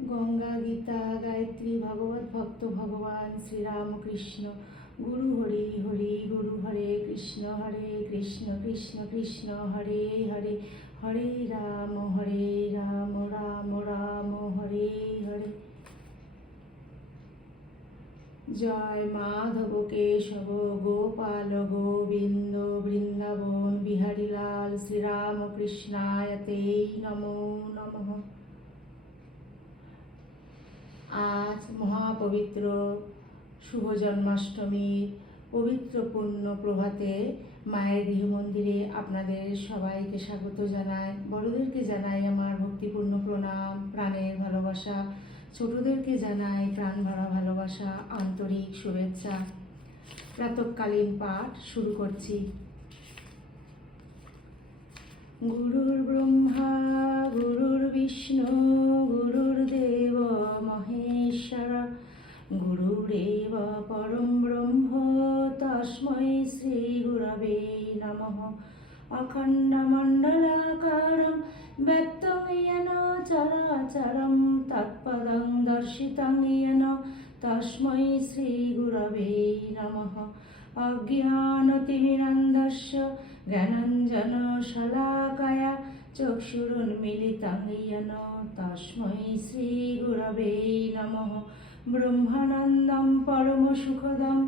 গঙ্গা, গীতা, গায়ত্রী, ভাগবত ভক্ত ভগবান শ্রীরামকৃষ্ণ গুরু হরি হরি, গুরু হরে কৃষ্ণ হরে কৃষ্ণ কৃষ্ণ কৃষ্ণ, হরে হরে। হরে রাম হরে রাম রাম রাম, হরে হরে। জয় মাধব কেশব, গোপাল গোবিন্দ, বৃন্দাবন বিহারীলাল শ্রীরামকৃষ্ণায় নমো নমঃ। আজ মহাপবিত্র শুভ জন্মাষ্টমীর পবিত্র পূর্ণ প্রভাতে মায়ের গৃহ মন্দিরে আপনাদের সবাইকে স্বাগত জানাই। বড়দেরকে জানাই আমার ভক্তিপূর্ণ প্রণাম, প্রাণের ভালোবাসা। ছোটদেরকে জানাই প্রাণ ভরা ভালোবাসা, আন্তরিক শুভেচ্ছা। প্রাতকালীন পাঠ শুরু করছি। গুরুর ব্রহ্মা, গুরুর বিষ্ণু গুরুর্দেব সারা। গুরুদেব পরম ব্রহ্ম, তস্মৈ শ্রীগুরবে নমঃ। অখণ্ডমণ্ডলাকারं ব্যক্তং येन চরাচরং তৎপদং দর্শিতং येन তস্মৈ শ্রীগুরবে নমঃ। অজ্ঞানতিমিনন্দস্য জ্ঞানঞ্জনশলাকয়া चक्षुरुन्मिलितङ्गेन तस्मै श्रीगुरवे नमः ब्रह्मानन्दं परमसुखदं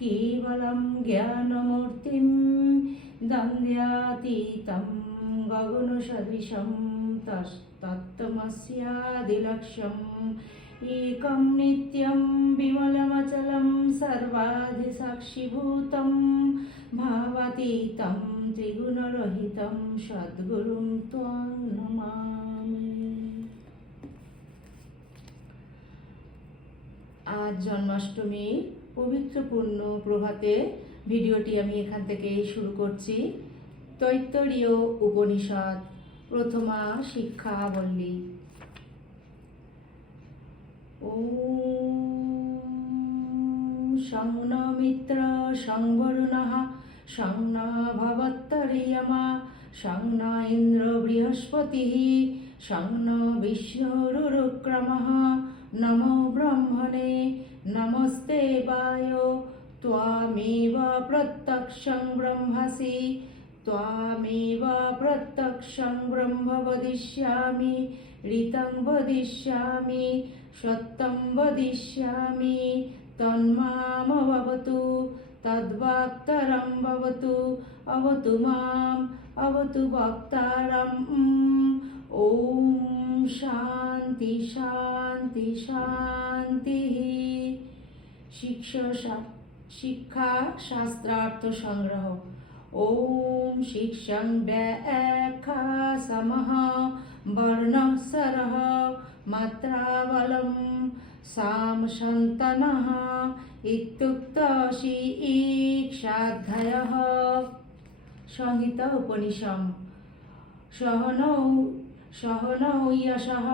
केवलं ज्ञानमूर्तिं दन्द्यातीतं गगनसदृशं तत्तमस्यादिलक्ष्यम् एकं नित्यं विमलमचलं सर्वाधिसाक्षिभूतं भावातीतम् ত্রিগুণরহিতম সদ্গুরুম ত্বং নমামি আজ জন্মাষ্টমী পবিত্র পূর্ণ প্রভাতে ভিডিওটি আমি এখান থেকেই শুরু করছি। তৈত্তরীয় উপনিষদ, প্রথমা শিক্ষা বললি ও সংনমিত্র সংবরুণহা मित्र संवरुणः शं न भवत्तर्यमा शं न इन्द्र बृहस्पतिः शं न विष्णुरुक्रमः नमो ब्रह्मणे नमस्ते वायो त्वामेव प्रत्यक्षं ब्रह्मसि त्वामेव प्रत्यक्षं ब्रह्म वदिष्यामि ऋतं वदिष्यामि सत्यं वदिष्यामि तन्मामवतु तद्वाक्तरं भवतु अवतु माम् अवतु वक्तारम् ॐ शान्ति शान्ति शान्तिः শিক্ষা শিক্ষা শাস্ত্রার্থ সংগ্রহ ॐ शिक्षं व्याख्या समः वर्णसरः मात्राबलं सामशन्तनः इत्युक्तशीक्षाध्यायः संहिता उपनिषम् सहनौ सहनौ यशः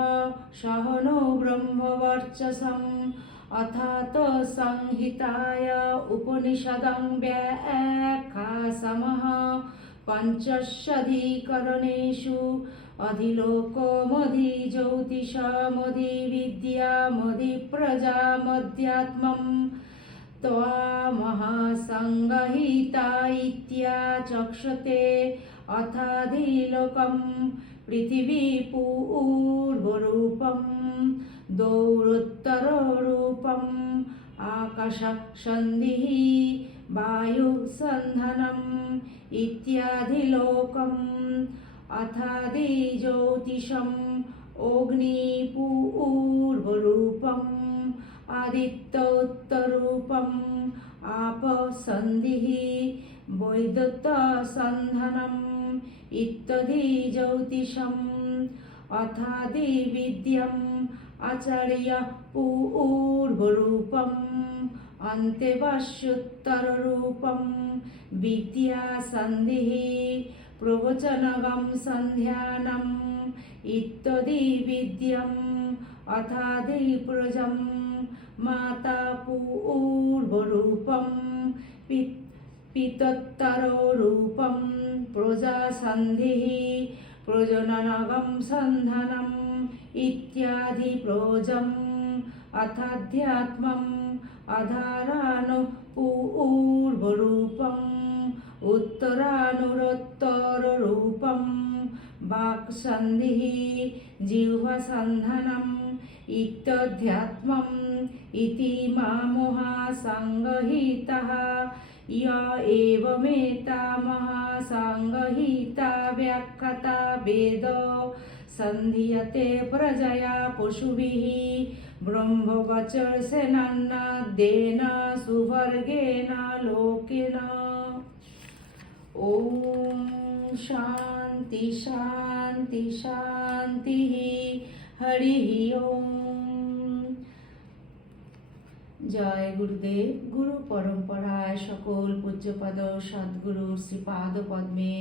सहनौ ब्रह्मवर्चसम् अथात संहिताय उपनिषदं व्याख्यासमः पञ्चशधिकरणेषु अधिलोकमधि ज्योतिषमधि विद्यामधिप्रजामध्यात्मम् त्वामहासङ्गहिता इत्याचक्षते अथाधिलोकं पृथिवीपूर्वरूपम् दौरोत्तररूपम् आकाशसन्धिः वायुसन्धनम् इत्यादिलोकम् अथादिज्योतिषम् अग्निपूर्वरूपम् आदित्योत्तरूपम् आपसन्धिः वैद्युतसन्धनम् इत्यादि ज्योतिषम् अथादिविद्यम् आचार्य पूर्वरूपम् अन्त्यवश्युत्तररूपं विद्यासन्धिः प्रवचनगं सन्ध्यानम् इत्यादि विद्यम् अथादिप्रजं माता पूर्वरूपं पित् पितत्तररूपं प्रजासन्धिः प्रजननगं सन्धनम् इत्यादि प्रोजम् अथाध्यात्मम् अधारानुपूर्वरूपम् उत्तरानुरोत्तररूपम् वाक्सन्धिः जिह्वसन्धनम् इत्यध्यात्मम् इति मामोहासङ्गहितः। य एवमेता महासङ्गहिता व्याख्यता वेद। सन्धियते प्रजया पशुभिः। ब्रह्मवचर्षेणान्नाद्येन सुवर्गेण लोकेन। ॐ शान्ति शान्ति शान्तिः হরিः ওম জয় গুরুদেব গুরু পরম্পরায় সকল পূজ্যপদ সদ্গুরুর শ্রীপাদ পদ্মে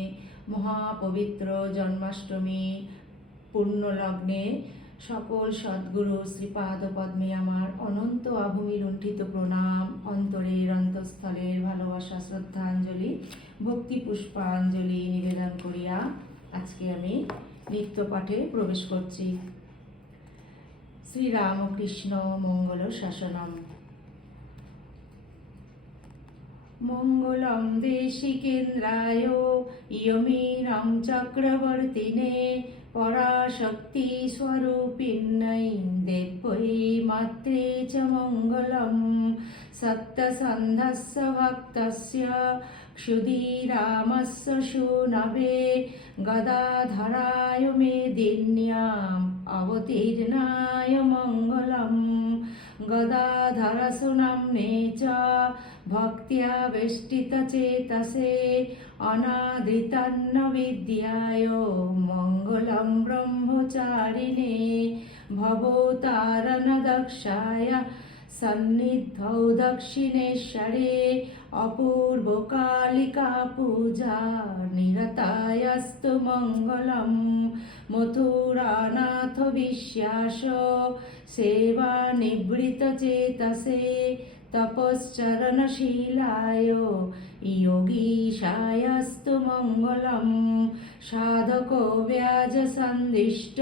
মহাপবিত্র জন্মাষ্টমী পূর্ণলগ্নে সকল সদ্গুরু শ্রীপাদ পদ্মে আমার অনন্ত আভূমি লুণ্ঠিত প্রণাম, অন্তরের অন্তঃস্থলের ভালোবাসা, শ্রদ্ধাঞ্জলি, ভক্তি পুষ্পাঞ্জলি নিবেদন করিয়া আজকে আমি নিত্য পাঠে প্রবেশ করছি। শ্রীরামকৃষ্ণ মঙ্গল শাসনম। মঙ্গলম দেশিকেন্দ্রায় ইয়মীনং চক্রবর্তিনে पराशक्ति स्वरूपिण्णैन्दे त्वयि मात्रे च मङ्गलं सत्तसन्धस्य भक्तस्य क्षुदीरामस्य शूनवे गदाधराय मे दिन्याम् अवतीर्णाय मङ्गलम् गदाधरसुनम्ने च भक्त्या वेष्टितचेतसे अनादृतन्नविद्याय मङ्गलं ब्रह्मचारिणे भवोतारणदक्षाय সন্নিধৌ দক্ষিণেশ্বরে অপূর্ব কালিকা পূজা নিরতায়স্তু মঙ্গলম মথুরানাথ বিশ্বাস সেবা নিবৃত চেতসে তপশ্চরণশীলায় योगीशायस्तु मङ्गलं साधको व्याजसन्दिष्ट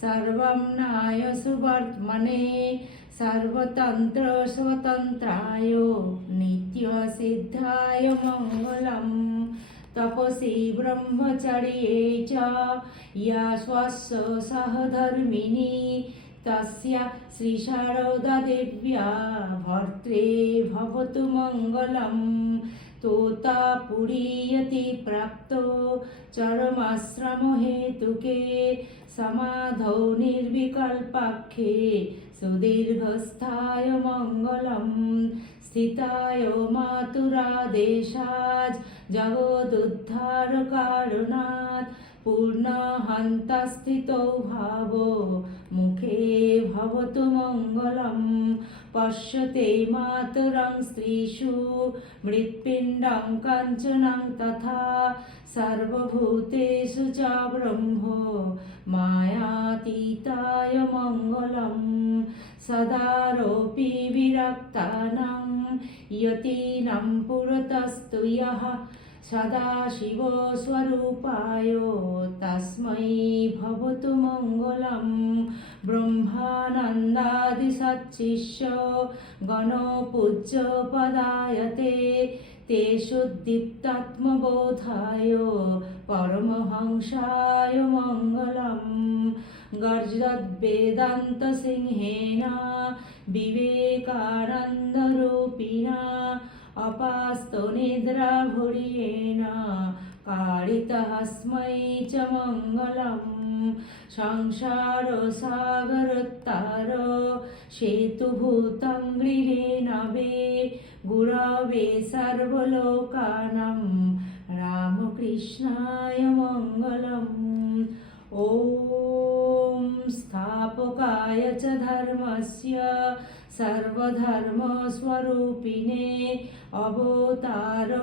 सर्वं नाय सुवर्त्मने सर्वतन्त्रस्वतन्त्राय नित्यसिद्धाय मङ्गलम् तपसि ब्रह्मचर्ये च या स्वस्य सहधर्मिणी तस्य श्रीशारदादेव्या भर्त्रे भवतु मङ्गलम् तोतापुरीयति प्राप्तो चरमाश्रमहेतुके समाधौ निर्विकल्पाख्ये সুদীর্ঘস্থায় মঙ্গলম স্থিতায় মাতুরা মাতুরাদেশাজ জগদুদ্ধার কারণাৎ पूर्णहन्तस्थितो भावो मुखे भवतु मङ्गलम् पश्यते मातरं स्त्रीषु मृत्पिण्डं कञ्चनं तथा सर्वभूतेषु च ब्रह्मो मायातीताय मङ्गलम् सदारोऽपि विरक्तानां यतीनां पुरतस्तु यः सदाशिवस्वरूपाय तस्मै भवतु मङ्गलम् ब्रह्मानन्दादिसच्चिष्य गणपूज्यपदायते तेषु दीप्तात्मबोधाय परमहंसाय मङ्गलम् गर्जद्वेदान्तसिंहेन विवेकानन्दरूपिणा अपास्तनिद्राभुर्येण कारितस्मै च मङ्गलम् संसारसागरोत्तार सेतुभूतं गृहेण वे गुरवे सर्वलोकानां रामकृष्णाय मङ्गलम् ॐ स्थापकाय च धर्मस्य सर्वधर्मस्वरूपिणे अवतारवरिष्ठाय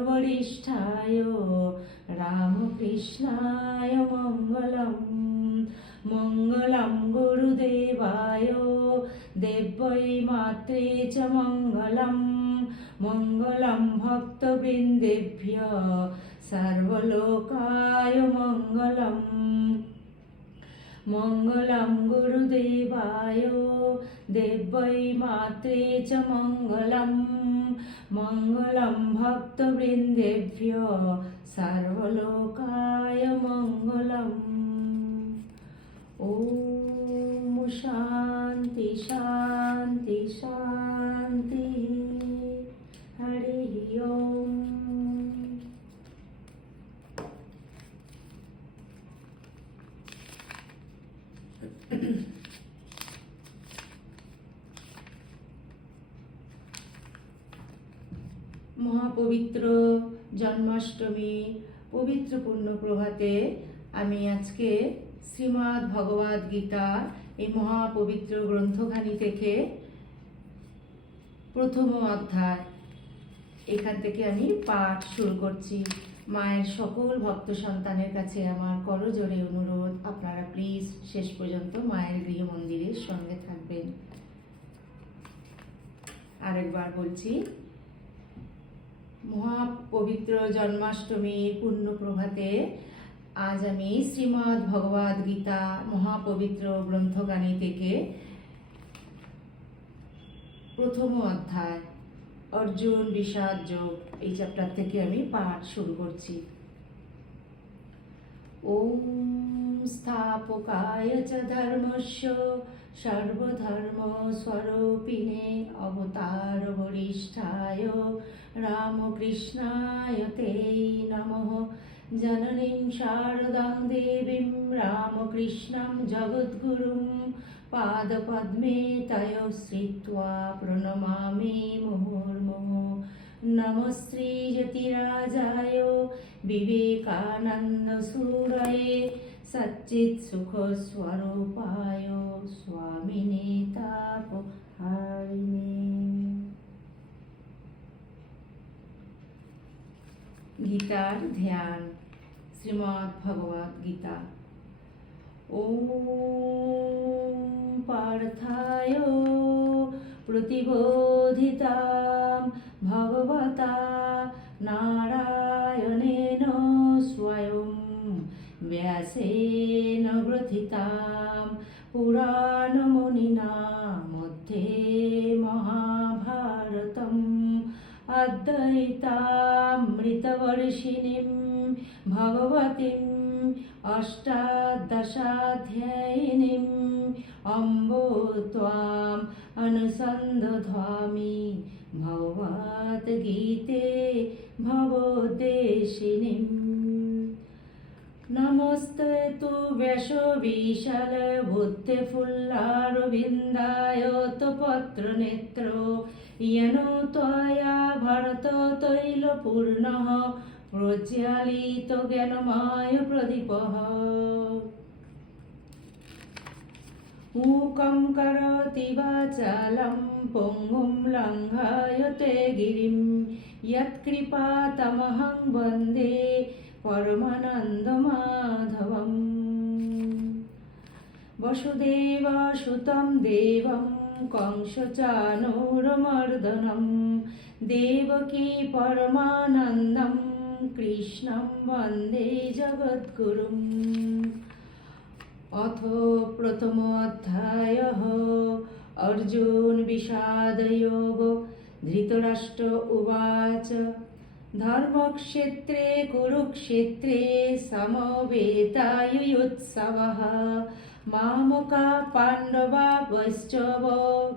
रामकृष्णाय मङ्गलम् मङ्गलं गुरुदेवाय देव्यै मात्रे च मङ्गलं मङ्गलं भक्तवृन्देभ्य सर्वलोकाय मङ्गलम् मङ्गलं गुरुदेवाय देव्यै मात्रे च मङ्गलं मङ्गलं भक्तवृन्देभ्यो सर्वलोकाय मङ्गलम्। ॐ शान्ति शान्ति, शान्तिः। हरिः ओम्। মহাপবিত্র জন্মাষ্টমী পবিত্র পূর্ণ প্রভাতে আমি আজকে শ্রীমদ্ ভগবদ গীতা এই মহাপবিত্র গ্রন্থখানি থেকে প্রথম অধ্যায় এখান থেকে আমি পাঠ শুরু করছি। মায়ের সকল ভক্ত সন্তানের কাছে আমার করজোরে অনুরোধ, আপনারা প্লিজ শেষ পর্যন্ত মায়ের গৃহ মন্দিরের সঙ্গে থাকবেন। আরেকবার বলছি মহাপবিত্র জন্মাষ্টমীর পুণ্য প্রভাতে আজ আমি শ্রীমদ্ ভগবদ গীতা মহাপবিত্র গ্রন্থগানি থেকে প্রথম অধ্যায়, অর্জুন বিষাদ যোগ, এই চ্যাপ্টার থেকে আমি পাঠ শুরু করছি। ওম স্থাপকায় চ ধর্মস্য সর্বধর্ম স্বরূপিণে অবতার বরিষ্ঠায় রামকৃষ্ণায় তে নমঃ। জননীं শারদাং দেবীं রামকৃষ্ণं জগদ্গুরুं পাদপদ্মে তয় শ্রিত্वा প্রণমামি মুহুর্মুহু। নমশ্রীযতিরাজায় বিবেকানন্দসূরয়ে সচ্চিৎসুখস্বরূপায় স্বামিনে তাপহারিণে গীতার ধ্যান শ্রীমদ্ ভগবদ গীতা ওম পার্থায় প্রতিবোধিতাম ভগবতা নারায়ণেন স্বয়ং व्यासेन ग्रथितां पुराणमुनिना मध्ये महाभारतम् अद्वैतामृतवर्षिणीं भगवतीम् अष्टादशाध्यायिनीम् अम्बो त्वाम् अनुसन्धध्वामि भगवद्गीते भवोद्देशिनीम् নমস্তে তু ব্যাসবিশাল বুদ্ধে ফুল্লারবিন্দায় পত্র নেত্র ইয়ন ত্বয়া ভরত তৈলপূর্ণ প্রজ্বালিত জ্ঞানময় প্রদীপ मूकं करोति वाचालं पङ्गुं लङ्घयते गिरिं यत्कृपातमहं वन्दे परमानन्दमाधवम् वसुदेवासुतं देवं कंसचानोरमर्दनं देवकी परमानन्दं कृष्णं वन्दे जगद्गुरुम् अथ प्रथमोऽध्यायः अर्जुनविषादयोग धृतराष्ट्र उवाच धर्मक्षेत्रे कुरुक्षेत्रे समवेतायुयुत्सवः मामुका पाण्डवा वैश्चव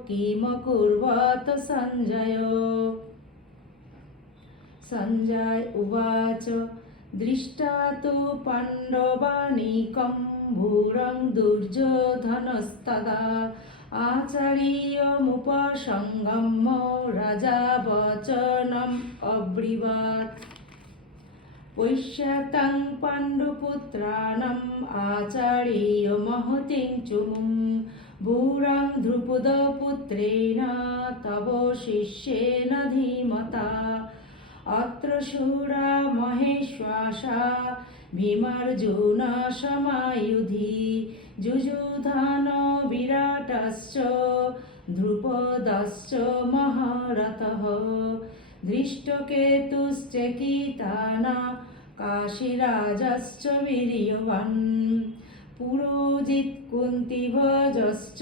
किमकुर्वत सञ्जय सञ्जय उवाच दृष्टा तु पाण्डवानीकं भूरं दुर्योधनस्तदा आचरीयमुपसङ्गम्य राजा वचनम् अब्रिवत् पश्यतां पाण्डुपुत्राणम् आचरीयमहतिं चुमुं भूरां ध्रुपदपुत्रेण तव शिष्येन धीमता अत्र शूरा महेश्वासा भीमार्जुनसमायुधि যুযুধান বিরাটশ্চ, ধ্রুপদশ্চ মহারথ। ধৃষ্টকেতুশ্চকিতানা কাশীরাজশ্চ বীর্যবান পুরোজিত কুন্তিভজশ্চ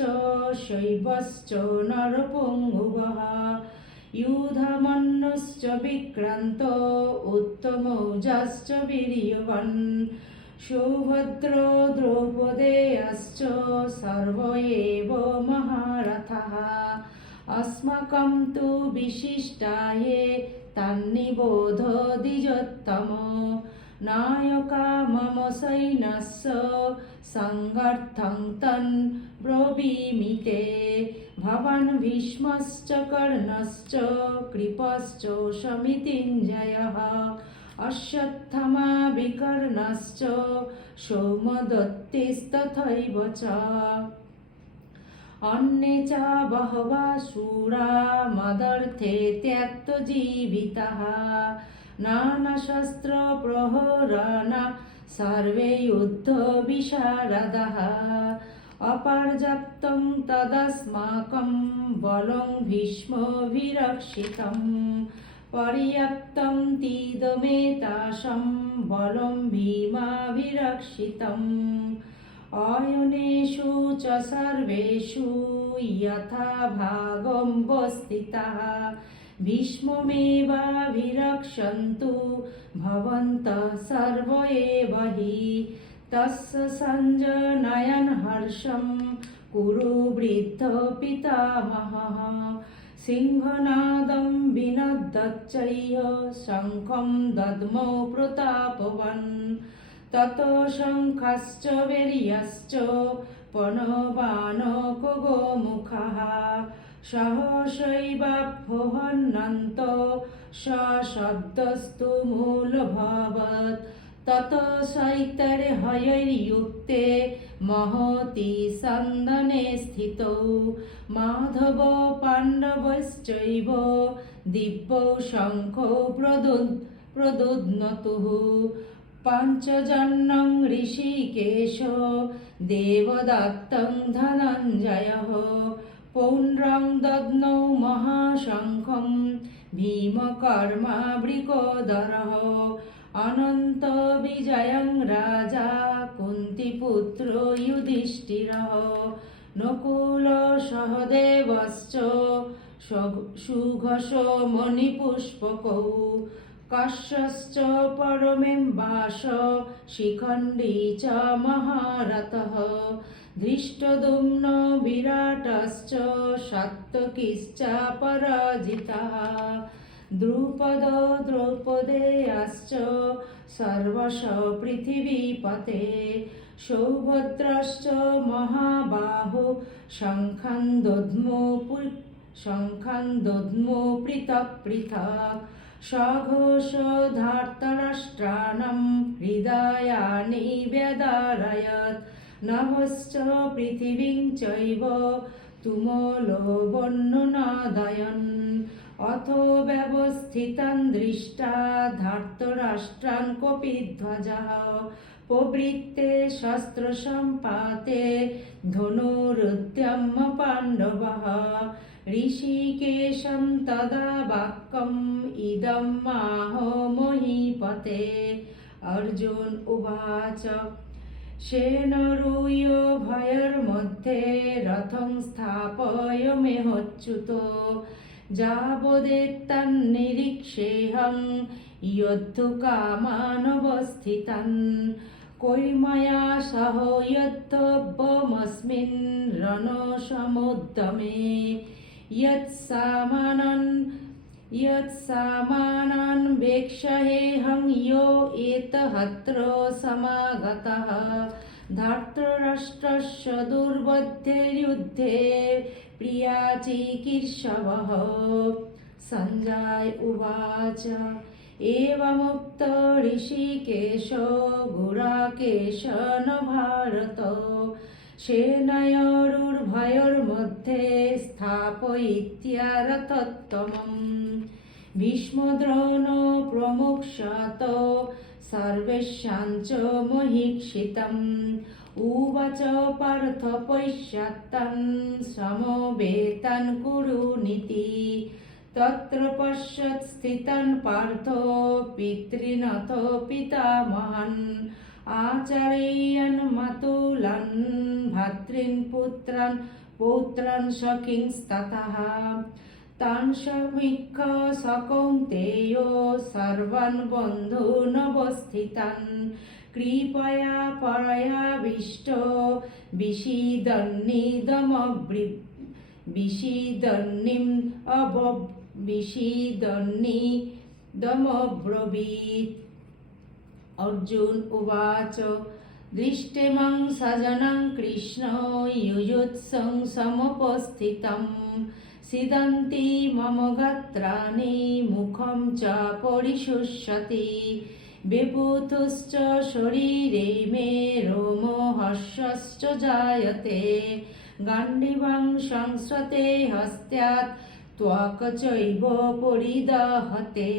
শৈবশ্চ নরপুঙ্গুবহ ইউধামন্যশ্চ বিক্রান্ত, উত্তমৌজাশ্চ বীর্যবান वीर्यवान् सौभद्रो द्रौपदेयश्च सर्व एव महारथाः अस्माकं तु विशिष्टाये तन्निबोध द्विजोत्तम नायका मम सैन्यस्य सङ्गर्थं तन् ब्रवीमि ते भवान् भीष्मश्च कर्णश्च कृपश्च समितिञ्जयः অশ্বত্থমা বিকর্ণশ্চ সৌমদত্তিস্তথৈব চ অন্যে চ বহবা শূরা মদর্থে ত্যক্তজীবিতাः নানাশস্ত্রপ্রহরণা সর্বে যুদ্ধবিশারদাः অপর্যাপ্তং তদস্মাকं বলং ভীষ্মভিরক্ষিতम् पर्याप्तं तीदमेताशं बलं भीमाविरक्षितम् अयनेषु च सर्वेषु यथा भागं वस्थिताः भीष्ममेवाभिरक्षन्तु भवन्तः सर्व एव हि तस्य सञ्जनयन् हर्षं कुरु সিংহনাদম বিনদ্দচ্চৈহ শঙ্খম দদ্মৌ প্রতাপবান। তত শঙ্খাশ্চ বেরিয়াশ্চ পনবান কগোমুখাহ সহসৈবাভ্যহন্নন্ত সশব্দস্তু মূলভবত তত শৈতরে হয়রিয়ুক্তে মহতি সন্দনে স্থিত। মাধব পাণ্ডবশ্চৈব দিব্য শঙ্খ প্রদুদ প্রদুদ্নতু পাঞ্চজন্যং ঋষিকেশ, দেবদত্ত ধনঞ্জয়। পৌণ্ড্রং মহাশঙ্খ ভীমকর্মা বৃকোদর অনন্ত বিজয়ং রাজা কুন্তিপুত্র যুধিষ্ঠির নকুল সহদেবশ্চ সুঘস মণিপুষ্পক কশ্যশ্চ পরমেম বাস শিখণ্ডী চ মহারথः ধৃষ্টদুম্ন বিরাটশ্চ সত্যকিশ্চ পরাজিতা দ্রুপদ, দ্রৌপদে পুরাশ্চ সর্বশ পৃথিবীপতে সৌভদ্রশ্চ মহাবাহ শঙ্খান দধ্মো শঙ্খান দধ্মো পৃথক পৃথক সঘোষধার্তরাষ্ট্রাণম হৃদয়ানি ব্যদারয়ত নহশ্চ পৃথিবীং চৈব তুমলো অথ ব্যবস্থিতান দৃষ্টা ধার্তরাষ্ট্রান কপিধ্বজা, প্রবৃত্তে শস্ত্র সম্পাতে ধনুরুদ্যম পাণ্ডব। ঋষিকেশম তদা বাক্যম ইদম মাহ মহিপতে। অর্জুন উবাচ সেনরুয় ভয়ের মধ্যে রথং স্থাপয় মেহচ্যুত। मेहच्युतो यावदेतन्निरीक्षेऽहं योद्धुकामानवस्थितान् कोयि मया सह यद्धवमस्मिन् रणसमुद्यमे यत्सामानन् यत्सामानान् वेक्षहेऽहं यो एतहत्र ধর্তরাষ্ট্রস্য দুর্বদ্ধেরুদ্ধে প্রিয়া চিকিৎসবহ। সঞ্জয় উবাচ, এবামুক্ত ঋষিকেশ ন ভারত। সেনয়োরুর্ভয়োর মধ্যে স্থাপয়িত্যারতত্তমম। ভীষ্মদ্রোণ প্রমুক্ষত সর্বেশাঞ্চ মহিক্ষিতম উবাচ পার্থ পৈশ্যাত্তম সমবেতান কুরু নীতি তত্র পশ্যৎ স্থিতান পার্থ পিতৃনথ পিতামহান আচারেয়ন মাতুলান ভাতৃন পুত্রান পৌত্রান সখিংস্ততः তাংশভিক্ষ সকৌন্তেয় সর্বান বন্ধুনবস্থিতান কৃপয়া পরয়াবিষ্ট বিষিদন্নিদমব্রি বিষিদন্নিম অব বিষিদন্নি দমব্রবীত অর্জুন উবাচ দৃষ্টেমং সজনং কৃষ্ণ ইয়ুৎসং সমুপস্থিতম সিদন্তি মম গাত্রাণি মুখম চ পরিশুষ্যতি বিপুতুশ্চ শরীরে মে রোম হর্ষশ্চ জায়তে গাণ্ডিবং সংস্রতে হস্ত্যাৎ ত্বক চৈব পরিদহতে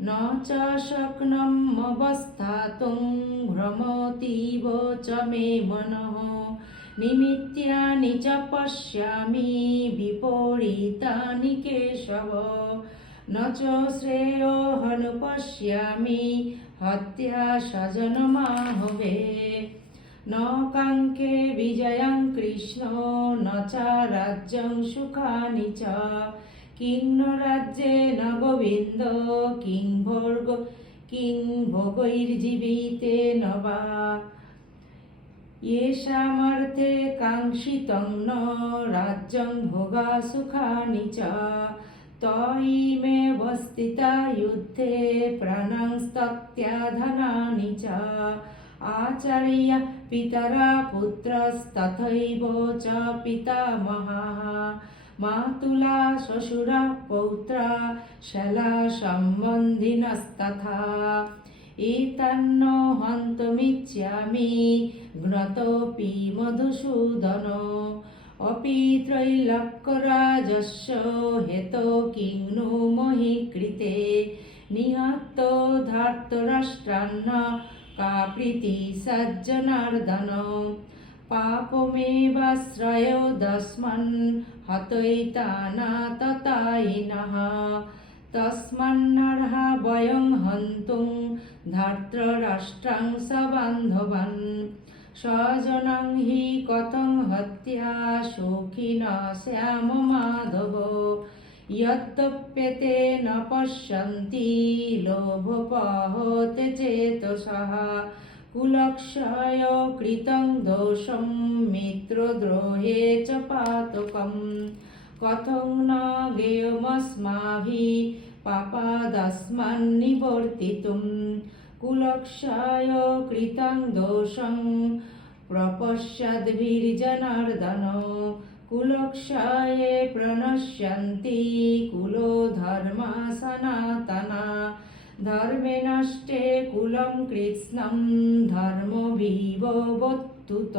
ন চ শক্নম অবস্থাতুং ভ্রমতিব চ মে মনঃ निमित्यानि च पश्यामि विपरीतानि केशव न च श्रेयोऽहनुपश्यामि हत्या स्वजनमाहवे न काङ्क्षे विजयं कृष्ण न च राज्यं सुखानि च किं न राज्येन गोविन्द किं भोर्ग किं भोगैर्जीवितेन वा येषामर्थे काङ्क्षितं न राज्यं भोगा सुखानि च तयि मे वस्थिता युद्धे प्राणांस्तत्या धनानि च आचार्य पितरा पुत्रस्तथैव च पितामहाः मातुला श्वशुरा पौत्रा शला सम्बन्धिनस्तथा ইতান্ন হন্তমিচ্ছামি ঘ্নতপি মধুসূদন। অপি ত্রৈলক্যরাজস্য হেত কিং মহি কৃতে নিহত ধার্তরাষ্ট্রান্ন কাপ্রীতি সজ্জনার্দন। পাপমেবাশ্রয় দস্মन् হতৈতানা ততায়িনः। তস্মান্নার্হা বয়ং হন্তুং ধার্তরাষ্ট্রাং স বান্ধবান স্বজনং হি কতং হত্যা শৌখিন শ্যাম মাধব ইয়ত্তপ্যেতে ন পশ্যন্তি লোভপহতে চেতসः কুলক্ষয় কৃতং দোষম মিত্রদ্রোহে চ পাতকম কথং ন গেয়মস্মাভি পাপাদস্মন্নিবর্তিতুম কুলক্ষায় কৃতং দোষং প্রপশ্যদ্ভির্জনার্দন কুলক্ষায়ে প্রণশ্যন্তি কুলো ধর্মা সনাতনা ধর্মে নষ্টে কুলম কৃষ্ণম ধর্ম বিববত্যুত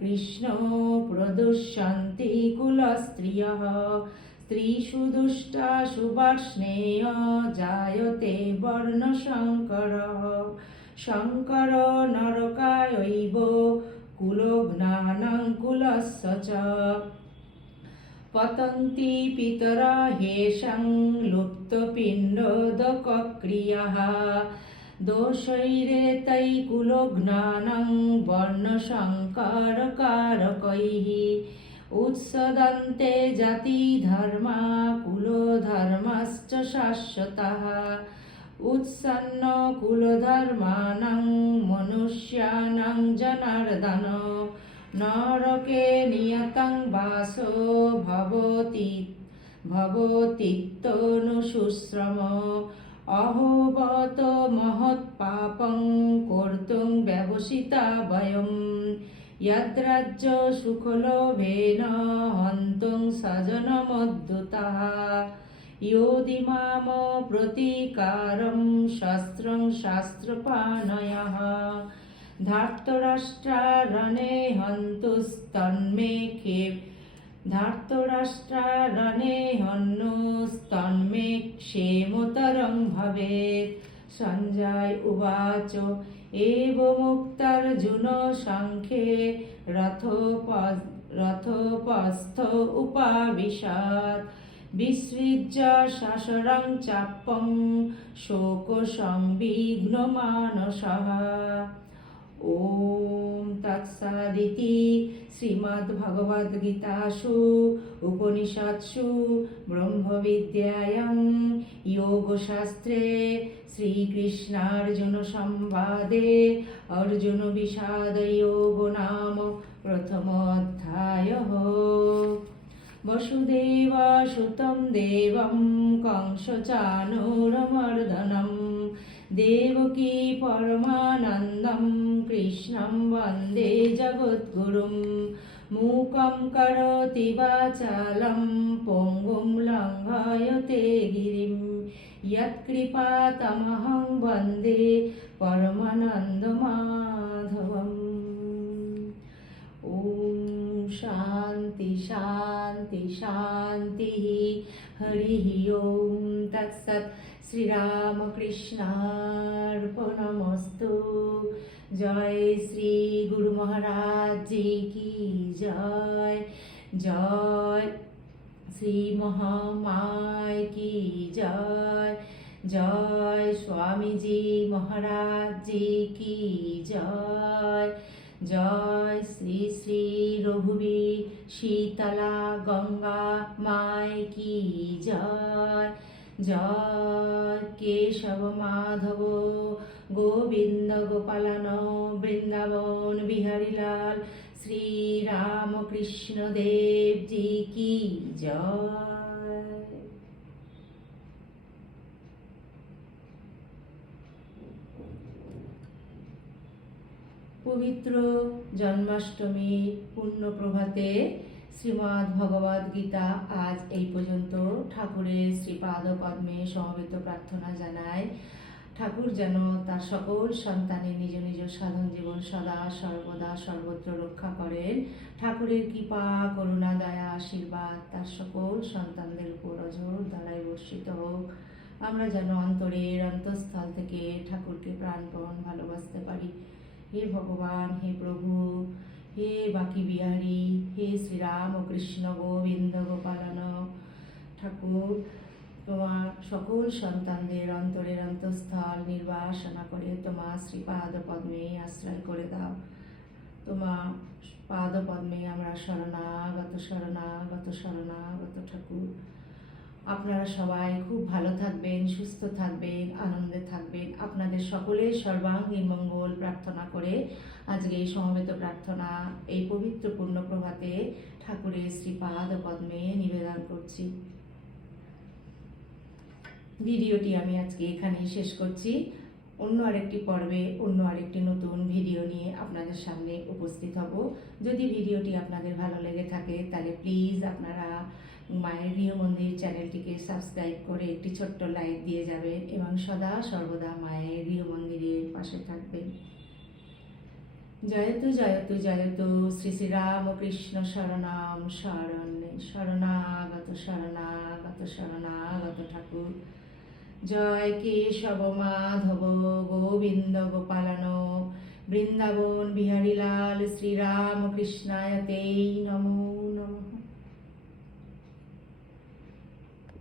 कृष्णो प्रदुष्यन्ति कुलस्त्रियः स्त्रीषु दुष्टाशु वर्ष्णेय जायते वर्णशङ्करः शङ्कर नरकायैव कुलघ्नानं कुलस्य च पतन्ति पितरा हेषं लुप्तपिण्डोदकक्रियः दोषैरेतैकुलघ्नानं वर्णशङ्करकारकैः उत्सदन्ते जातिधर्मा कुलधर्मश्च शाश्वतः उत्सन्न कुलधर्माणां मनुष्याणां जनार्दन नरके नियतं वासो भवति অহবত মহৎ পাপং কর্তুং ব্যবসিতা বয়ম ইয়াদ্রাজ্য সুখলোভেন হন্তুং সজনমদ্যুতা। ইয়োদিমাম প্রতিকারম শস্ত্রং শাস্ত্রপাণয়। ধার্তরাষ্ট্রারণে হন্তুস্তন্মে ক্ষেপ ধার্তরাষ্ট্রারণে হন্যস্তন্মে ক্ষেমতরং ভবে সঞ্জয় উবাচ, এবমুক্তার্জুন শঙ্খে রথ রথপস্থ উপাবিশাত। বিসৃজ্য শাসরং সংবিঘ্ন শোকসম্বিঘ্নমানসহ শোক সংবিঘ্ন মানসः ॐ तत्सदिति श्रीमद्भगवद्गीतासु उपनिषत्सु ब्रह्मविद्यायां योगशास्त्रे श्रीकृष्णार्जुनसंवादे अर्जुनविषादयोगो नाम प्रथमोऽध्यायः वसुदेवसुतं देवं कंसचानूरमर्दनम् देवकी परमानन्दं कृष्णं वन्दे जगद्गुरुं मूकं करोति वाचालं पङ्गुं लङ्घयते गिरिं यत्कृपातमहं वन्दे परमानन्दमाधवम् ॐ शान्ति शान्ति शान्तिः हरिः ॐ तत्सत् শ্রীরামকৃষ্ণার্পণমস্তু। জয় শ্রী গুরু মহারাজ জি কি জয়? জয় শ্রী মহামায় কি জয়? জয় স্বামীজি মহারাজ জি কি জয়? জয় শ্রী শ্রী রঘুবী শীতলা গঙ্গা মায় কি জয়? জয় কেশব মাধব গোবিন্দ গোপালন বৃন্দাবন বিহারীলাল শ্রী রামকৃষ্ণ দেব জি কি জয় পবিত্র জন্মাষ্টমী পূর্ণ প্রভাতে শ্রীমদ্ ভগবদ গীতা আজ এই পর্যন্ত। ঠাকুরের শ্রীপাদ পদ্মে সমবেত প্রার্থনা জানায় ঠাকুর যেন তার সকল সন্তানের নিজ নিজ সাধন জীবন সদা সর্বদা সর্বত্র রক্ষা করেন। ঠাকুরের কৃপা, করুণা, দয়া, আশীর্বাদ তার সকল সন্তানদের উপর অজর দ্বারাই বর্ষিত হোক। আমরা যেন অন্তরের অন্তঃস্থল থেকে ঠাকুরকে প্রাণপণ ভালোবাসতে পারি। হে ভগবান, হে প্রভু হে বাকি বিহারী, হে শ্রীরাম কৃষ্ণ গোবিন্দ গোপালন। ঠাকুর, তোমার সকল সন্তানদের অন্তরের অন্তঃস্থল নির্বাসনা করে তোমার শ্রীপাদ পদ্মে আশ্রয় করে দাও। তোমার পাদ পদ্মে আমরা শরণাগত শরণাগত শরণাগত ঠাকুর। আপনারা সবাই খুব ভালো থাকবেন, সুস্থ থাকবেন, আনন্দে থাকবেন। আপনাদের সকলের সর্বাঙ্গীন মঙ্গল প্রার্থনা করে আজকে এই সমবেত প্রার্থনা, এই পবিত্র পূর্ণ প্রভাতে ঠাকুরের শ্রীপাদ পদ্মে নিবেদন করছি। ভিডিওটি আমি আজকে এখানেই শেষ করছি। অন্য আরেকটি পর্বে, অন্য আরেকটি নতুন ভিডিও নিয়ে আপনাদের সামনে উপস্থিত হব। যদি ভিডিওটি আপনাদের ভালো লেগে থাকে, তাহলে প্লিজ আপনারা মায়ের গৃহ মন্দির চ্যানেলটিকে সাবস্ক্রাইব করে একটি ছোট্ট লাইক দিয়ে যাবেন এবং সদা সর্বদা মায়ের গৃহ মন্দিরের পাশে থাকবেন জয়তু জয়তু জয়তু, শ্রী শ্রী রামকৃষ্ণ শরণাম শরণ্যে শরণাগত শরণাগত শরণাগত ঠাকুর। জয় কেশব মাধব, গোবিন্দ গোপালন, বৃন্দাবন বিহারীলাল শ্রীরামকৃষ্ণায় তেই নমো নমঃ।